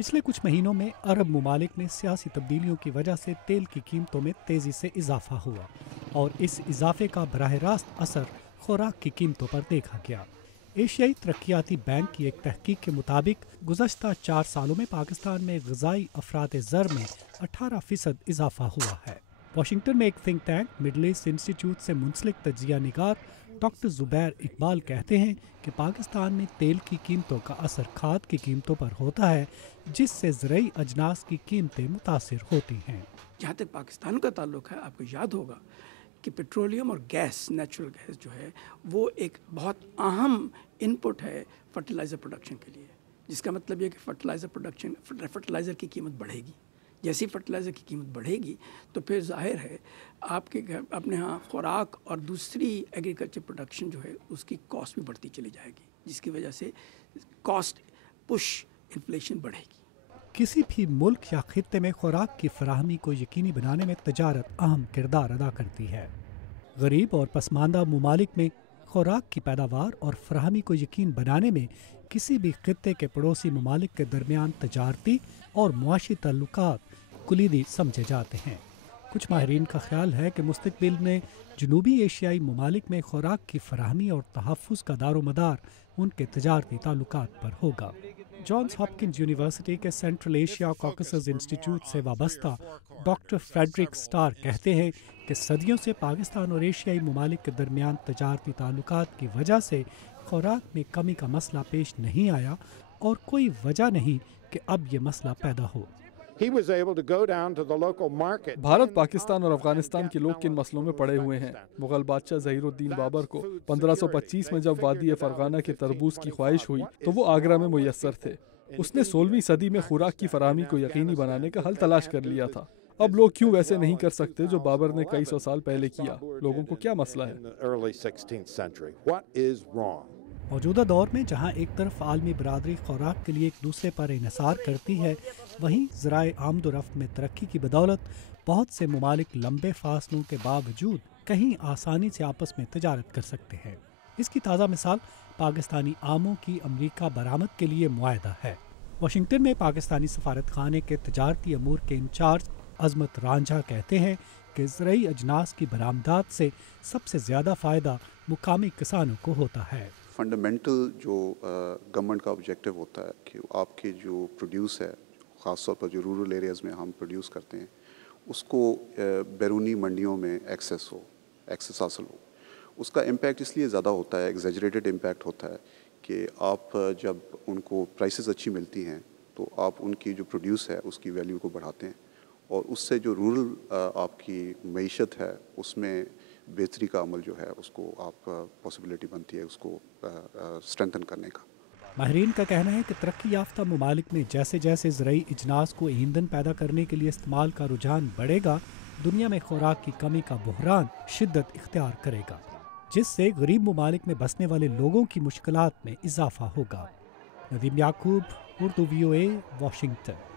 پچھلے کچھ مہینوں میں عرب ممالک میں سیاسی تبدیلیوں کی وجہ سے تیل کی قیمتوں میں تیزی سے اضافہ ہوا اور اس اضافے کا براہ راست اثر خوراک کی قیمتوں پر دیکھا گیا۔ ایشیائی ترقیاتی بینک کی ایک تحقیق کے مطابق گزشتہ 4 سالوں میں پاکستان میں غذائی افراط زر میں 18% اضافہ ہوا ہے۔ واشنگٹن میں ایک تھنک ٹینک مڈل ایسٹ انسٹی ٹیوٹ سے منسلک تجزیہ نگار ڈاکٹر زبیر اقبال کہتے ہیں کہ پاکستان میں تیل کی قیمتوں کا اثر کھاد کی قیمتوں پر ہوتا ہے، جس سے زرعی اجناس کی قیمتیں متاثر ہوتی ہیں۔ جہاں تک پاکستان کا تعلق ہے، آپ کو یاد ہوگا کہ پیٹرولیم اور گیس، نیچرل گیس جو ہے وہ ایک بہت اہم انپٹ ہے فرٹیلائزر پروڈکشن کے لیے، جس کا مطلب یہ کہ فرٹیلائزر کی قیمت بڑھے گی۔ جیسی فرٹیلائزر کی قیمت بڑھے گی تو پھر ظاہر ہے آپ کے اپنے ہاں خوراک اور دوسری ایگریکلچر پروڈکشن جو ہے اس کی کاسٹ بھی بڑھتی چلی جائے گی، جس کی وجہ سے کاسٹ پش انفلیشن بڑھے گی۔ کسی بھی ملک یا خطے میں خوراک کی فراہمی کو یقینی بنانے میں تجارت اہم کردار ادا کرتی ہے۔ غریب اور پسماندہ ممالک میں خوراک کی پیداوار اور فراہمی کو یقین بنانے میں کسی بھی خطے کے پڑوسی ممالک کے درمیان تجارتی اور معاشی تعلقات کلیدی سمجھے جاتے ہیں۔ کچھ ماہرین کا خیال ہے کہ مستقبل میں جنوبی ایشیائی ممالک میں خوراک کی فراہمی اور تحفظ کا دار و مدار ان کے تجارتی تعلقات پر ہوگا۔ جانس ہاپکنز یونیورسٹی کے سینٹرل ایشیا کاکسز انسٹی ٹیوٹ سے وابستہ ڈاکٹر فریڈرک سٹار کہتے ہیں کہ صدیوں سے پاکستان اور ایشیائی ممالک کے درمیان تجارتی تعلقات کی وجہ سے خوراک میں کمی کا مسئلہ پیش نہیں آیا اور کوئی وجہ نہیں کہ اب یہ مسئلہ پیدا ہو۔ بھارت، پاکستان اور افغانستان کے لوگ کن مسئلوں میں پڑے ہوئے ہیں؟ مغل بادشاہ ظہیر الدین بابر کو 1525 میں جب وادی فرغانہ کے تربوز کی خواہش ہوئی تو وہ آگرہ میں میسر تھے۔ اس نے 16ویں صدی میں خوراک کی فراہمی کو یقینی بنانے کا حل تلاش کر لیا تھا۔ اب لوگ کیوں ویسے نہیں کر سکتے جو بابر نے کئی سو سال پہلے کیا؟ لوگوں کو کیا مسئلہ ہے؟ موجودہ دور میں جہاں ایک طرف عالمی برادری خوراک کے لیے ایک دوسرے پر انحصار کرتی ہے، وہیں ذرائع آمد و رفت میں ترقی کی بدولت بہت سے ممالک لمبے فاصلوں کے باوجود کہیں آسانی سے آپس میں تجارت کر سکتے ہیں۔ اس کی تازہ مثال پاکستانی آموں کی امریکہ برآمد کے لیے معاہدہ ہے۔ واشنگٹن میں پاکستانی سفارت خانے کے تجارتی امور کے انچارج عظمت رانجھا کہتے ہیں کہ زرعی اجناس کی برآمدات سے سب سے زیادہ فائدہ مقامی کسانوں کو ہوتا ہے۔ فنڈامنٹل جو گورنمنٹ کا آبجیکٹو ہوتا ہے کہ آپ کے جو پروڈیوس ہے، خاص طور پر جو رورل ایریاز میں ہم پروڈیوس کرتے ہیں، اس کو بیرونی منڈیوں میں ایکسیس حاصل ہو۔ اس کا امپیکٹ اس لیے زیادہ ہوتا ہے، ایگزیجریٹڈ امپیکٹ ہوتا ہے کہ آپ جب ان کو پرائسز اچھی ملتی ہیں تو آپ ان کی جو پروڈیوس ہے اس کی ویلیو کو بڑھاتے ہیں، اور اس سے جو رورل آپ کی معیشت ہے اس میں بہتری کا عمل جو ہے اس کو آپ پاسبلٹی بنتی ہے اس کو اسٹرینتھن کرنے کا۔ ماہرین کا کہنا ہے کہ ترقی یافتہ ممالک میں جیسے جیسے زرعی اجناس کو ایندھن پیدا کرنے کے لیے استعمال کا رجحان بڑھے گا، دنیا میں خوراک کی کمی کا بحران شدت اختیار کرے گا، جس سے غریب ممالک میں بسنے والے لوگوں کی مشکلات میں اضافہ ہوگا۔ ندیم یعقوب، اردو VOA، واشنگٹن۔